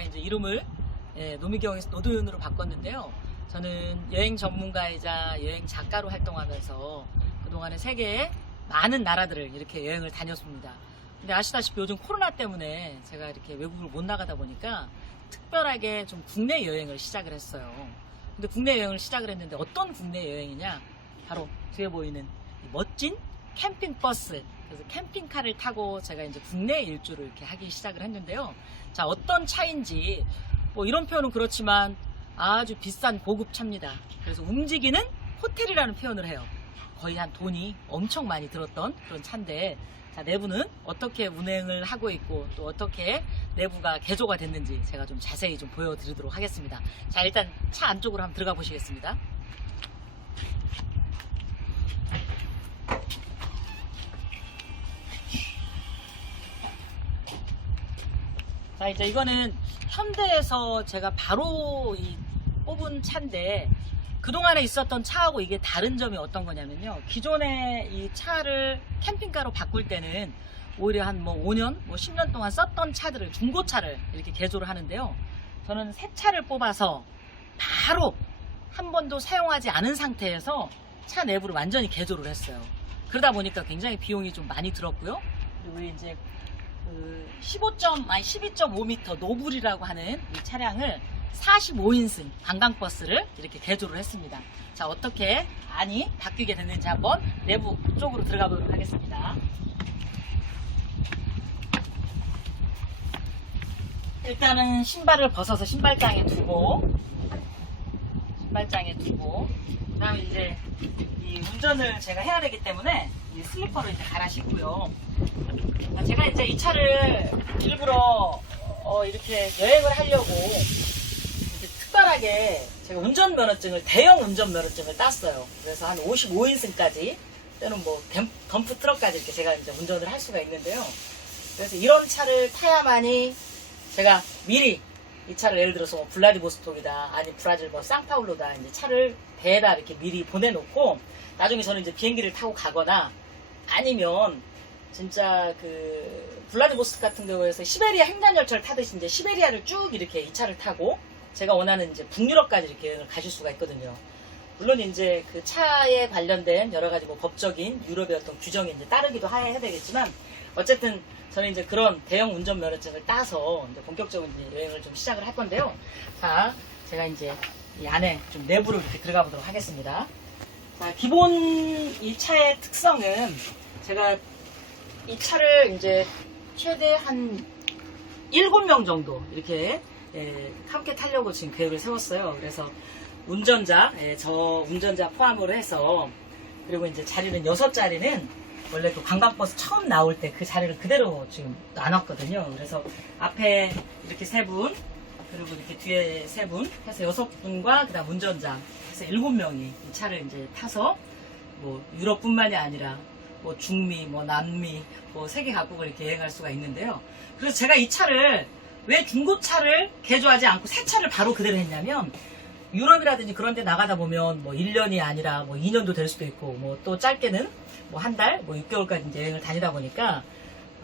이제 이름을 노미경에서 노도윤으로 바꿨는데요. 저는 여행 전문가이자 여행 작가로 활동하면서 그동안에 세계의 많은 나라들을 이렇게 여행을 다녔습니다. 근데 아시다시피 요즘 코로나 때문에 제가 이렇게 외국을 못 나가다 보니까 특별하게 좀 국내 여행을 시작을 했어요. 근데 국내 여행을 시작을 했는데 어떤 국내 여행이냐? 바로 뒤에 보이는 이 멋진 캠핑버스, 그래서 캠핑카를 타고 제가 이제 국내 일주를 이렇게 하기 시작을 했는데요. 자, 어떤 차인지 뭐 이런 표현은 그렇지만 아주 비싼 고급 차입니다. 그래서 움직이는 호텔이라는 표현을 해요. 거의 한 돈이 엄청 많이 들었던 그런 차인데, 자, 내부는 어떻게 운행을 하고 있고 또 어떻게 내부가 개조가 됐는지 제가 좀 자세히 좀 보여드리도록 하겠습니다. 자, 일단 차 안쪽으로 한번 들어가 보시겠습니다. 자, 이제 이거는 현대에서 제가 바로 뽑은 차인데, 그동안에 있었던 차하고 이게 다른 점이 어떤 거냐면요. 기존에 이 차를 캠핑카로 바꿀 때는 오히려 한 뭐 5년, 뭐 10년 동안 썼던 차들을, 중고차를 이렇게 개조를 하는데요. 저는 새 차를 뽑아서 바로 한 번도 사용하지 않은 상태에서 차 내부를 완전히 개조를 했어요. 그러다 보니까 굉장히 비용이 좀 많이 들었고요. 그리고 이제 12.5m 노블이라고 하는 이 차량을 45인승 관광버스를 이렇게 개조를 했습니다. 자, 어떻게 안이 바뀌게 됐는지 한번 내부 쪽으로 들어가 보도록 하겠습니다. 일단은 신발을 벗어서 신발장에 두고, 그다음에 이제 이 운전을 제가 해야 되기 때문에 이 슬리퍼를 이제 갈아 신고요. 제가 이제 이 차를 일부러 이렇게 여행을 하려고 이렇게 특별하게 제가 운전면허증을, 대형 운전면허증을 땄어요. 그래서 한 55인승까지, 때는 뭐 덤프 트럭까지 이렇게 제가 이제 운전을 할 수가 있는데요. 그래서 이런 차를 타야만이 제가 미리 이 차를, 예를 들어서 뭐 블라디보스톡이다, 아니 브라질 뭐 상파울로다, 이제 차를 배에다 이렇게 미리 보내놓고 나중에 저는 이제 비행기를 타고 가거나, 아니면 진짜 그 블라디보스토크 같은 경우에서 시베리아 횡단열차를 타듯이 이제 시베리아를 쭉 이렇게 이 차를 타고 제가 원하는 이제 북유럽까지 이렇게 여행을 가실 수가 있거든요. 물론 이제 그 차에 관련된 여러 가지 뭐 법적인 유럽의 어떤 규정에 이제 따르기도 해야 되겠지만, 어쨌든 저는 이제 그런 대형 운전 면허증을 따서 이제 본격적으로 이제 여행을 좀 시작을 할 건데요. 자, 제가 이제 이 안에 좀 내부로 이렇게 들어가 보도록 하겠습니다. 자, 기본 이 차의 특성은, 제가 이 차를 이제 최대 한 7명 정도 이렇게 함께 타려고 지금 계획을 세웠어요. 그래서 운전자, 저 운전자 포함으로 해서, 그리고 이제 자리는 6자리는 원래 그 관광버스 처음 나올 때 그 자리를 그대로 지금 나눴거든요. 그래서 앞에 이렇게 3분, 그리고 이렇게 뒤에 3분 해서 6분과 그다음 운전자 해서 7명이 이 차를 이제 타서 뭐 유럽뿐만이 아니라 뭐 중미, 뭐 남미, 뭐 세계 각국을 이렇게 여행할 수가 있는데요. 그래서 제가 이 차를 왜 중고차를 개조하지 않고 새 차를 바로 그대로 했냐면, 유럽이라든지 그런 데 나가다 보면 뭐 1년이 아니라 뭐 2년도 될 수도 있고, 뭐 또 짧게는 뭐 한 달, 뭐 6개월까지 이제 여행을 다니다 보니까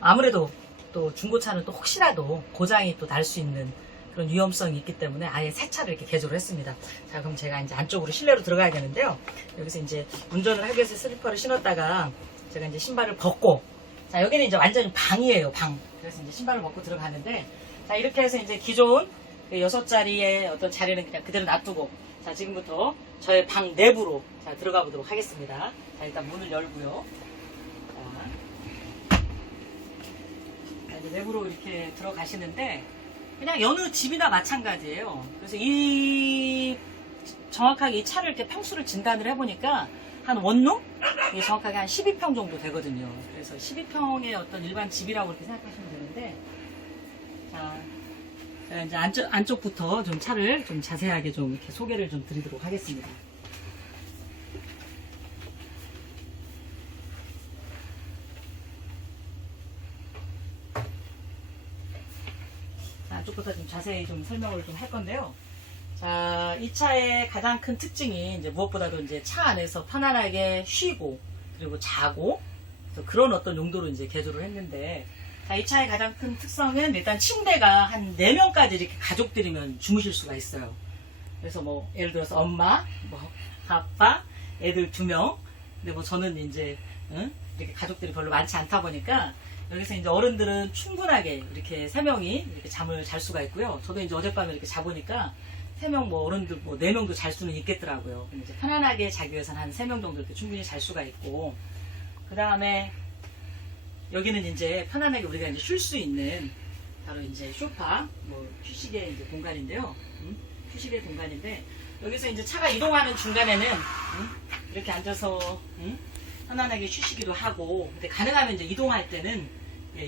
아무래도 또 중고차는 또 혹시라도 고장이 또 날 수 있는 그런 위험성이 있기 때문에 아예 새 차를 이렇게 개조를 했습니다. 자, 그럼 제가 이제 안쪽으로 실내로 들어가야 되는데요. 여기서 이제 운전을 하기 위해서 슬리퍼를 신었다가 제가 이제 신발을 벗고, 자, 여기는 이제 완전히 방이에요, 방. 그래서 이제 신발을 벗고 들어가는데, 자, 이렇게 해서 이제 기존 6자리의 어떤 자리는 그냥 그대로 놔두고, 자, 지금부터 저의 방 내부로 자, 들어가 보도록 하겠습니다. 자, 일단 문을 열고요. 자, 이제 내부로 이렇게 들어가시는데, 그냥 여느 집이나 마찬가지예요. 그래서 정확하게 이 차를 이렇게 평수를 진단을 해보니까 한 원룸? 이게 정확하게 한 12평 정도 되거든요. 그래서 12평의 어떤 일반 집이라고 이렇게 생각하시면 되는데, 자, 이제 안쪽부터 좀 차를 좀 자세하게 좀 이렇게 소개를 좀 드리도록 하겠습니다. 자, 안쪽부터 좀 자세히 좀 설명을 좀 할 건데요. 자, 이 차의 가장 큰 특징이 이제 무엇보다도 이제 차 안에서 편안하게 쉬고 그리고 자고, 그런 어떤 용도로 이제 개조를 했는데, 자, 이 차의 가장 큰 특성은 일단 침대가 한 4명까지 이렇게 가족들이면 주무실 수가 있어요. 그래서 뭐 예를 들어서 엄마, 뭐 아빠, 애들 2명. 근데 뭐 저는 이제 이렇게 가족들이 별로 많지 않다 보니까 여기서 이제 어른들은 충분하게 이렇게 3명이 이렇게 잠을 잘 수가 있고요. 저도 이제 어젯밤에 이렇게 자보니까 3명 뭐 어른들 뭐 4명도 잘 수는 있겠더라고요. 근데 이제 편안하게 자기 위해서는 한 3명 정도 이렇게 충분히 잘 수가 있고, 그 다음에 여기는 이제 편안하게 우리가 이제 쉴 수 있는 바로 이제 소파, 뭐 휴식의 이제 공간인데요. 휴식의 공간인데 여기서 이제 차가 이동하는 중간에는 이렇게 앉아서 편안하게 쉬시기도 하고, 근데 가능하면 이제 이동할 때는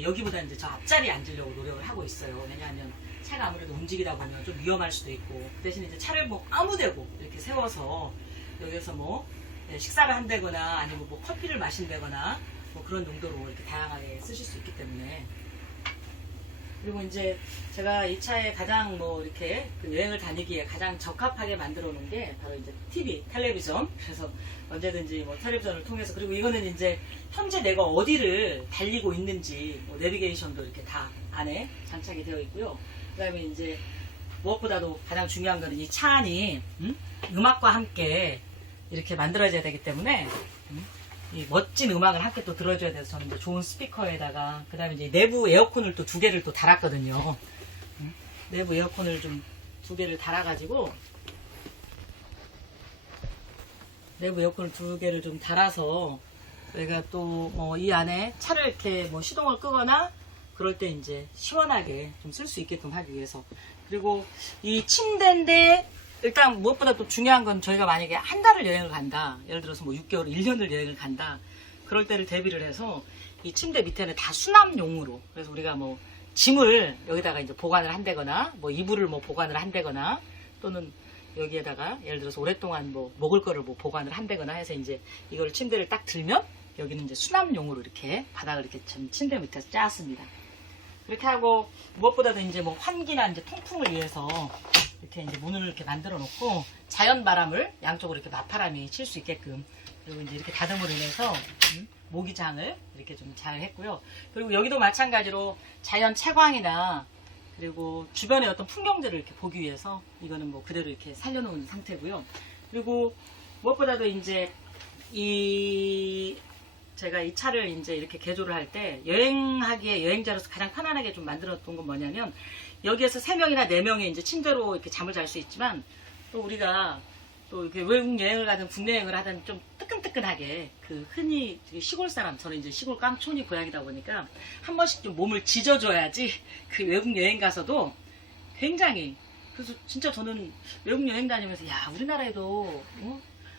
여기보다 이제 저 앞자리에 앉으려고 노력을 하고 있어요. 왜냐하면 차가 아무래도 움직이다 보면 좀 위험할 수도 있고, 그 대신 이제 차를 뭐 아무데고 이렇게 세워서 여기서 뭐 식사를 한다거나 아니면 뭐 커피를 마신다거나 뭐 그런 용도로 이렇게 다양하게 쓰실 수 있기 때문에. 그리고 이제 제가 이 차에 가장 뭐 이렇게 그 여행을 다니기에 가장 적합하게 만들어 놓은 게 바로 이제 TV, 텔레비전. 그래서 언제든지 뭐 텔레비전을 통해서, 그리고 이거는 이제 현재 내가 어디를 달리고 있는지 뭐 내비게이션도 이렇게 다 안에 장착이 되어 있고요. 그 다음에 이제 무엇보다도 가장 중요한 거는 이 차 안이 음악과 함께 이렇게 만들어져야 되기 때문에 이 멋진 음악을 함께 또 들어줘야 돼서 저는 이제 좋은 스피커에다가, 그 다음에 이제 내부 에어컨을 또 2개를 또 달았거든요. 내부 에어컨을 좀 2개를 달아가지고, 내부 에어컨을 2개를 좀 달아서 저희가 또 이 안에 차를 이렇게 뭐 시동을 끄거나 그럴 때 이제 시원하게 좀 쓸 수 있게끔 하기 위해서. 그리고 이 침대인데 일단 무엇보다 또 중요한 건, 저희가 만약에 한 달을 여행을 간다, 예를 들어서 뭐 6개월, 1년을 여행을 간다, 그럴 때를 대비를 해서 이 침대 밑에는 다 수납용으로, 그래서 우리가 뭐 짐을 여기다가 이제 보관을 한다거나 뭐 이불을 뭐 보관을 한다거나, 또는 여기에다가 예를 들어서 오랫동안 뭐 먹을 거를 뭐 보관을 한다거나 해서 이제 이걸 침대를 딱 들면 여기는 이제 수납용으로 이렇게 바닥을 이렇게 침대 밑에서 짰습니다. 그렇게 하고, 무엇보다도 이제 뭐 환기나 이제 통풍을 위해서 이렇게 이제 문을 이렇게 만들어 놓고 자연 바람을 양쪽으로 이렇게 맞바람이 칠 수 있게끔, 그리고 이제 이렇게 다듬으로 인해서 모기장을 이렇게 좀 잘 했고요. 그리고 여기도 마찬가지로 자연 채광이나 그리고 주변의 어떤 풍경들을 이렇게 보기 위해서 이거는 뭐 그대로 이렇게 살려놓은 상태고요. 그리고 무엇보다도 이제 제가 이 차를 이제 이렇게 개조를 할 때 여행하기에 여행자로서 가장 편안하게 좀 만들었던 건 뭐냐면, 여기에서 3명이나 4명의 이제 침대로 이렇게 잠을 잘 수 있지만, 또 우리가 또 이렇게 외국 여행을 가든 국내 여행을 하든 좀 뜨끈뜨끈하게, 그 흔히 시골 사람, 저는 이제 시골 깡촌이 고향이다 보니까 한 번씩 좀 몸을 지져줘야지 그 외국 여행 가서도 굉장히, 그래서 진짜 저는 외국 여행 다니면서 야, 우리나라에도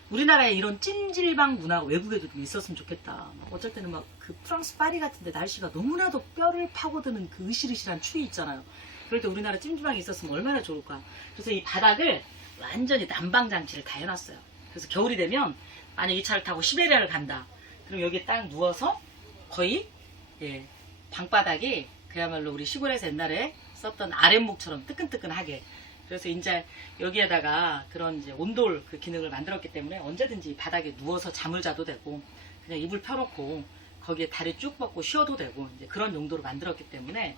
우리나라에 이런 찜질방 문화가 외국에도 좀 있었으면 좋겠다. 어쩔 때는 막 그 프랑스 파리 같은데 날씨가 너무나도 뼈를 파고드는 그 으실으실한 추위 있잖아요. 그럴 때 우리나라 찜질방이 있었으면 얼마나 좋을까. 그래서 이 바닥을 완전히 난방 장치를 다 해놨어요. 그래서 겨울이 되면 만약 이 차를 타고 시베리아를 간다, 그럼 여기에 딱 누워서 거의 방바닥이 그야말로 우리 시골에서 옛날에 썼던 아랫목처럼 뜨끈뜨끈하게, 그래서 이제 여기에다가 그런 이제 온돌 그 기능을 만들었기 때문에 언제든지 바닥에 누워서 잠을 자도 되고, 그냥 이불 펴놓고 거기에 다리 쭉 뻗고 쉬어도 되고, 이제 그런 용도로 만들었기 때문에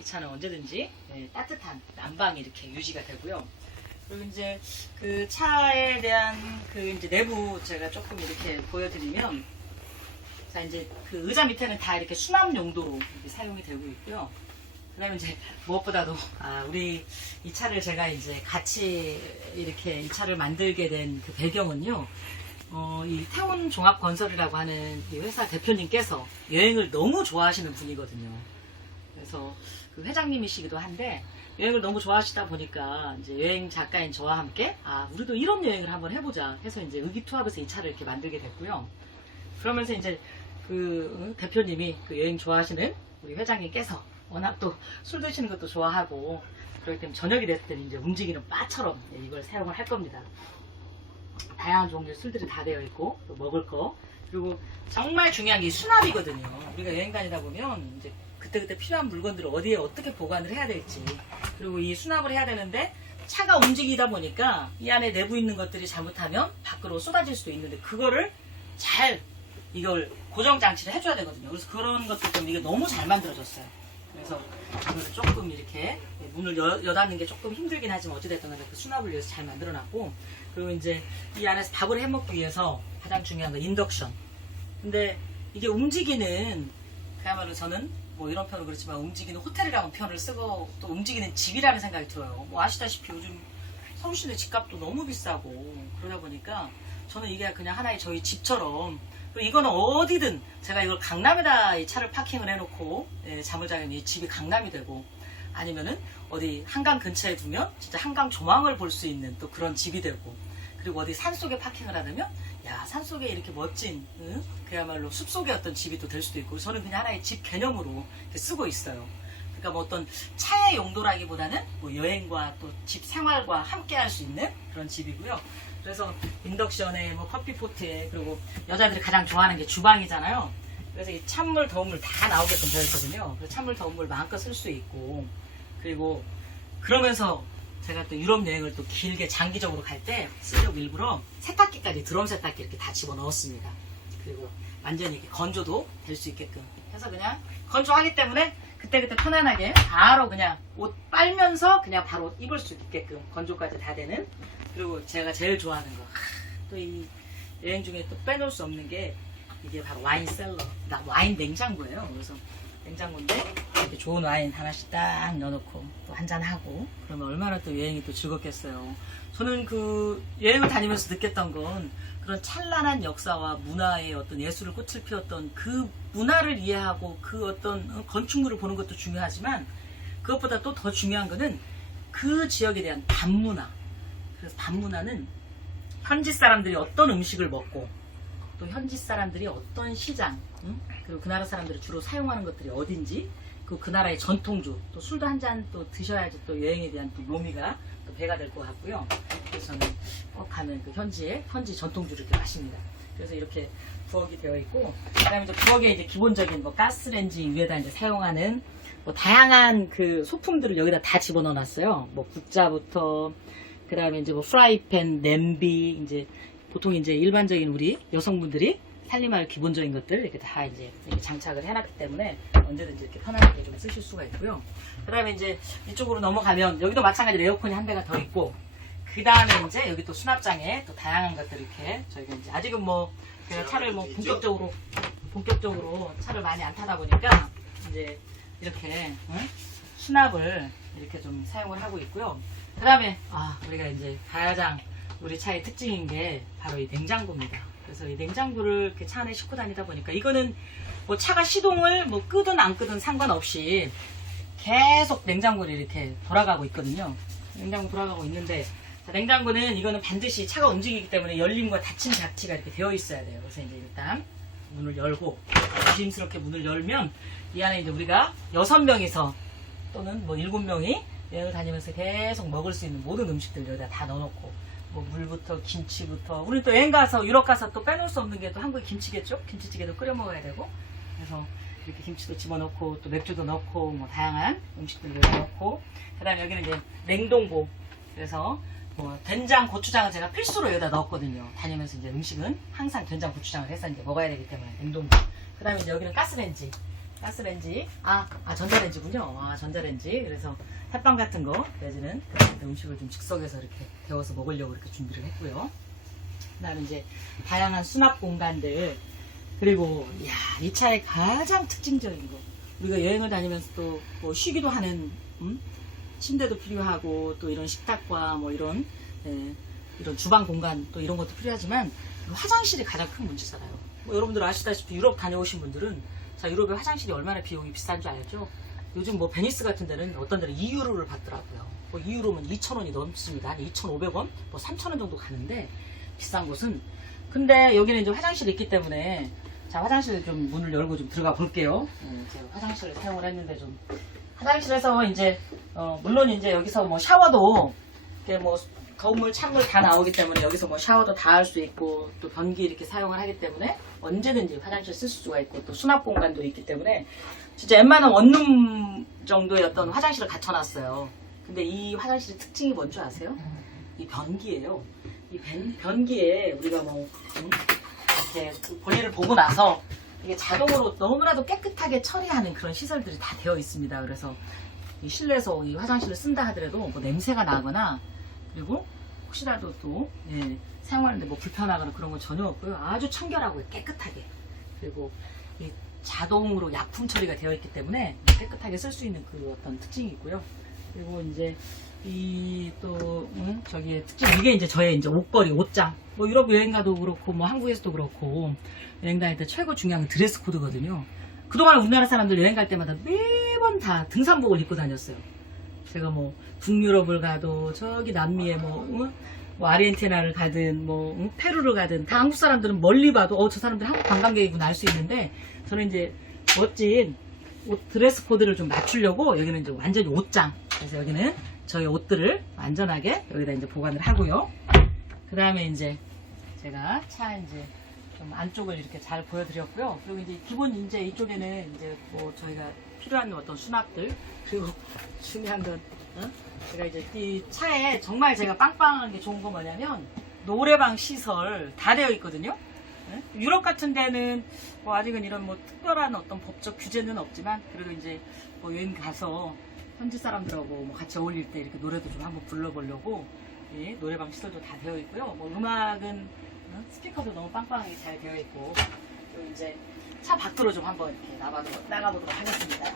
이 차는 언제든지 따뜻한 난방이 이렇게 유지가 되고요. 그리고 이제 그 차에 대한 그 이제 내부 제가 조금 이렇게 보여드리면, 자, 이제 그 의자 밑에는 다 이렇게 수납 용도로 이렇게 사용이 되고 있고요. 그 다음에 이제 무엇보다도, 우리 이 차를 제가 이제 같이 이렇게 이 차를 만들게 된 그 배경은요, 이 태운 종합건설이라고 하는 이 회사 대표님께서 여행을 너무 좋아하시는 분이거든요. 그래서 그 회장님이시기도 한데, 여행을 너무 좋아하시다 보니까 이제 여행 작가인 저와 함께 우리도 이런 여행을 한번 해보자 해서 이제 의기투합해서 이 차를 이렇게 만들게 됐고요. 그러면서 이제 그 대표님이 그 여행 좋아하시는 우리 회장님께서 워낙 또 술 드시는 것도 좋아하고, 그렇기 때문에 저녁이 됐을 때는 이제 움직이는 바처럼 이걸 사용을 할 겁니다. 다양한 종류의 술들이 다 되어 있고, 또 먹을 거, 그리고 정말 중요한 게 수납이거든요. 우리가 여행 다니다 보면 이제 그때그때 필요한 물건들을 어디에 어떻게 보관을 해야 될지, 그리고 이 수납을 해야 되는데 차가 움직이다 보니까 이 안에 내부 있는 것들이 잘못하면 밖으로 쏟아질 수도 있는데, 그거를 잘 이걸 고정 장치를 해줘야 되거든요. 그래서 그런 것들 좀 이게 너무 잘 만들어졌어요. 그래서 이거를 조금 이렇게 문을 여닫는 게 조금 힘들긴 하지만 어찌됐든 간에 그 수납을 위해서 잘 만들어놨고, 그리고 이제 이 안에서 밥을 해먹기 위해서 가장 중요한 건 인덕션. 근데 이게 움직이는, 그야말로 저는 뭐 이런 표현은 그렇지만 움직이는 호텔이라는 표현을 쓰고 또 움직이는 집이라는 생각이 들어요. 뭐 아시다시피 요즘 서울시내 집값도 너무 비싸고 그러다 보니까 저는 이게 그냥 하나의 저희 집처럼, 그리고 이거는 어디든 제가 이걸 강남에다 이 차를 파킹을 해놓고 잠을 자면 이 집이 강남이 되고, 아니면은 어디 한강 근처에 두면 진짜 한강 조망을 볼 수 있는 또 그런 집이 되고, 그리고 어디 산속에 파킹을 하려면 야 산속에 이렇게 멋진 그야말로 숲속의 어떤 집이 또 될 수도 있고, 저는 그냥 하나의 집 개념으로 이렇게 쓰고 있어요. 그러니까 뭐 어떤 차의 용도라기보다는 뭐 여행과 또 집 생활과 함께 할 수 있는 그런 집이고요. 그래서 인덕션에 뭐 커피포트에, 그리고 여자들이 가장 좋아하는 게 주방이잖아요. 그래서 이 찬물 더운물 다 나오게끔 되어 있거든요. 그래서 찬물 더운물 마음껏 쓸 수 있고, 그리고 그러면서 제가 또 유럽 여행을 또 길게 장기적으로 갈 때 쓰려고 일부러 세탁기까지, 드럼 세탁기 이렇게 다 집어 넣었습니다. 그리고 완전히 이렇게 건조도 될 수 있게끔 해서 그냥 건조하기 때문에 그때그때 편안하게 바로 그냥 옷 빨면서 그냥 바로 입을 수 있게끔 건조까지 다 되는. 그리고 제가 제일 좋아하는 거, 또 이 여행 중에 또 빼놓을 수 없는 게 이게 바로 와인 셀러, 와인 냉장고예요. 그래서 냉장고인데 이렇게 좋은 와인 하나씩 딱 넣어놓고 또 한잔하고 그러면 얼마나 또 여행이 또 즐겁겠어요. 저는 그 여행을 다니면서 느꼈던 건 그런 찬란한 역사와 문화의 어떤 예술을 꽃을 피웠던 그 문화를 이해하고 그 어떤 건축물을 보는 것도 중요하지만, 그것보다 또 더 중요한 거는 그 지역에 대한 밤문화. 그래서 밤문화는 현지 사람들이 어떤 음식을 먹고 또 현지 사람들이 어떤 시장, 그리고 그 나라 사람들이 주로 사용하는 것들이 어딘지, 그 나라의 전통주, 또 술도 한 잔 또 드셔야지 또 여행에 대한 또 묘미가 또 배가 될 것 같고요. 그래서 저는 꼭 가면 그 현지 전통주를 이렇게 마십니다. 그래서 이렇게 부엌이 되어 있고, 그다음에 이제 부엌에 이제 기본적인 뭐 가스레인지 위에다 이제 사용하는 뭐 다양한 그 소품들을 여기다 다 집어넣어 놨어요. 뭐 국자부터, 그다음에 이제 뭐 프라이팬, 냄비, 이제 보통 이제 일반적인 우리 여성분들이 살림할 기본적인 것들 이렇게 다 이제 이렇게 장착을 해놨기 때문에 언제든지 이렇게 편안하게 좀 쓰실 수가 있고요. 그 다음에 이제 이쪽으로 넘어가면 여기도 마찬가지로 에어컨이 한 대가 더 있고, 그 다음에 이제 여기 또 수납장에 또 다양한 것들 이렇게 저희가 이제 아직은 뭐 제가 차를 뭐 본격적으로 차를 많이 안 타다 보니까 이제 이렇게 수납을 이렇게 좀 사용을 하고 있고요. 그 다음에 우리가 이제 가장 우리 차의 특징인 게 바로 이 냉장고입니다. 그래서 이 냉장고를 이렇게 차 안에 싣고 다니다 보니까 이거는 뭐 차가 시동을 뭐 끄든 안 끄든 상관없이 계속 냉장고를 이렇게 돌아가고 있거든요. 냉장고 돌아가고 있는데, 자, 냉장고는 이거는 반드시 차가 움직이기 때문에 열림과 닫힘 장치가 이렇게 되어 있어야 돼요. 그래서 이제 일단 문을 열고 조심스럽게 문을 열면 이 안에 이제 우리가 6명이서 또는 뭐 7명이 여행을 다니면서 계속 먹을 수 있는 모든 음식들 여기다 다 넣어놓고, 뭐 물부터 김치부터, 우리 또 여행 가서 유럽 가서 또 빼놓을 수 없는 게 또 한국의 김치겠죠? 김치찌개도 끓여 먹어야 되고, 그래서 이렇게 김치도 집어넣고 또 맥주도 넣고 뭐 다양한 음식들을 넣고, 그 다음에 여기는 이제 냉동고, 그래서 뭐 된장, 고추장을 제가 필수로 여기다 넣었거든요. 다니면서 이제 음식은 항상 된장, 고추장을 해서 이제 먹어야 되기 때문에 냉동고. 그 다음에 이제 여기는 가스레인지, 전자레인지군요. 전자레인지. 그래서 햇반 같은 거 내지는 음식을 좀 즉석에서 이렇게 데워서 먹으려고 이렇게 준비를 했고요. 그 다음에 이제 다양한 수납 공간들, 그리고 이 차의 가장 특징적인 거, 우리가 여행을 다니면서 또 뭐 쉬기도 하는 침대도 필요하고 또 이런 식탁과 뭐 이런 주방 공간 또 이런 것도 필요하지만, 화장실이 가장 큰 문제잖아요. 뭐 여러분들 아시다시피 유럽 다녀오신 분들은, 자, 유럽의 화장실이 얼마나 비용이 비싼 줄 알죠? 요즘 뭐 베니스 같은 데는 어떤 데는 2유로를 받더라고요. 뭐 2유로면 2,000원이 넘습니다. 한 2,500원, 뭐 3,000원 정도 가는데, 비싼 곳은. 근데 여기는 이제 화장실이 있기 때문에, 자, 화장실 좀 문을 열고 좀 들어가 볼게요. 제가 화장실을 사용을 했는데, 좀 화장실에서 이제 물론 이제 여기서 뭐 샤워도 이렇게 뭐 더운물 찬물 다 나오기 때문에 여기서 뭐 샤워도 다 할 수 있고, 또 변기 이렇게 사용을 하기 때문에 언제든지 화장실 쓸 수가 있고, 또 수납 공간도 있기 때문에 진짜 웬만한 원룸 정도의 어떤 화장실을 갖춰놨어요. 근데 이 화장실의 특징이 뭔지 아세요? 이 변기예요. 이 변기에 우리가 뭐 이렇게 볼일을 보고 나서 이게 자동으로 너무나도 깨끗하게 처리하는 그런 시설들이 다 되어 있습니다. 그래서 이 실내에서 이 화장실을 쓴다 하더라도 뭐 냄새가 나거나 그리고 혹시라도 또 사용하는데 뭐 불편하거나 그런 건 전혀 없고요. 아주 청결하고 깨끗하게, 그리고 이 자동으로 약품 처리가 되어 있기 때문에 깨끗하게 쓸 수 있는 그 어떤 특징이 있고요. 그리고 이제 이 또 저기의 특징, 이게 이제 저의 이제 옷걸이, 옷장. 뭐 유럽 여행 가도 그렇고 뭐 한국에서도 그렇고 여행 다닐 때 최고 중요한 건 드레스 코드거든요. 그동안 우리나라 사람들 여행 갈 때마다 매번 다 등산복을 입고 다녔어요. 제가 뭐 북유럽을 가도 저기 남미에 뭐 아르헨티나를 가든 뭐 페루를 가든 다 한국 사람들은 멀리 봐도 저 사람들 한국 관광객이구나 알 수 있는데, 저는 이제 멋진 옷 드레스 코드를 좀 맞추려고 여기는 이제 완전히 옷장. 그래서 여기는 저희 옷들을 안전하게 여기다 이제 보관을 하고요. 그 다음에 이제 제가 차 이제 좀 안쪽을 이렇게 잘 보여드렸고요. 그리고 이제 기본 이제 이쪽에는 이제 뭐 저희가 필요한 어떤 수납들, 그리고 중요한 건 제가 이제 이 차에 정말 제가 빵빵한 게 좋은 건 뭐냐면 노래방 시설 다 되어 있거든요. 유럽 같은 데는 뭐 아직은 이런 뭐 특별한 어떤 법적 규제는 없지만, 그래도 이제 뭐 여행 가서 현지 사람들하고 뭐 같이 어울릴 때 이렇게 노래도 좀 한번 불러보려고 노래방 시설도 다 되어 있고요. 뭐 음악은 스피커도 너무 빵빵하게 잘 되어 있고, 그리고 이제 차 밖으로 좀 한번 이렇게 나가보도록 하겠습니다.